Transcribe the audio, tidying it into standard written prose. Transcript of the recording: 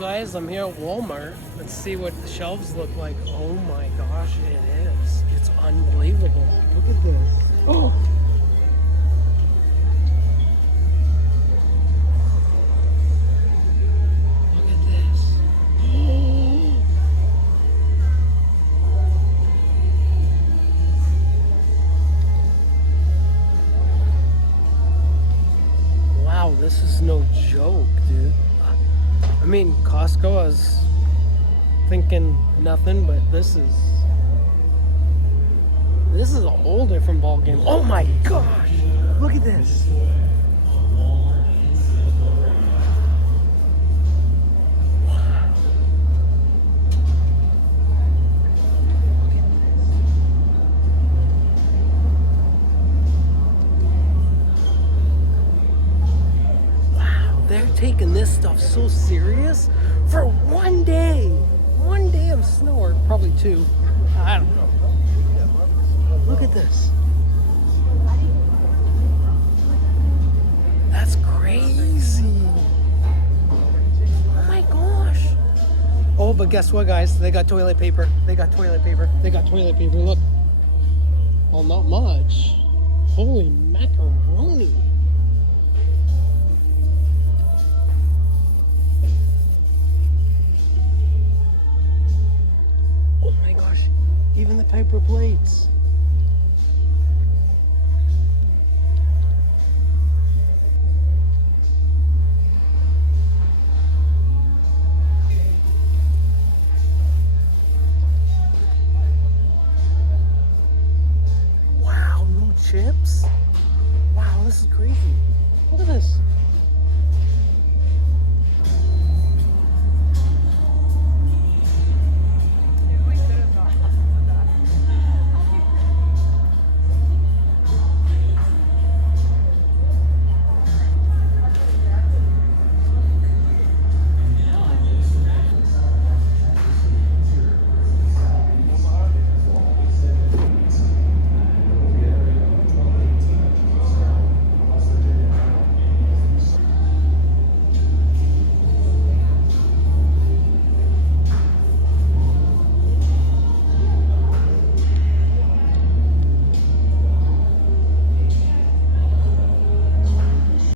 guys, I'm here at Walmart. Let's see what the shelves look like. Oh my gosh, it is. It's unbelievable. Look at this. Oh! Look at this. Oh! Wow, this is no joke, dude. I mean, Costco, I was thinking nothing, but this is a whole different ball game. Oh my gosh! Look at this. They're taking this stuff so serious for one day. One day of snow, or probably two. I don't know. Look at this. That's crazy. Oh my gosh. Oh, but guess what, guys? They got toilet paper. They got toilet paper. They got toilet paper. Look. Well, not much. Holy macaroni. Oh my gosh, even the paper plates.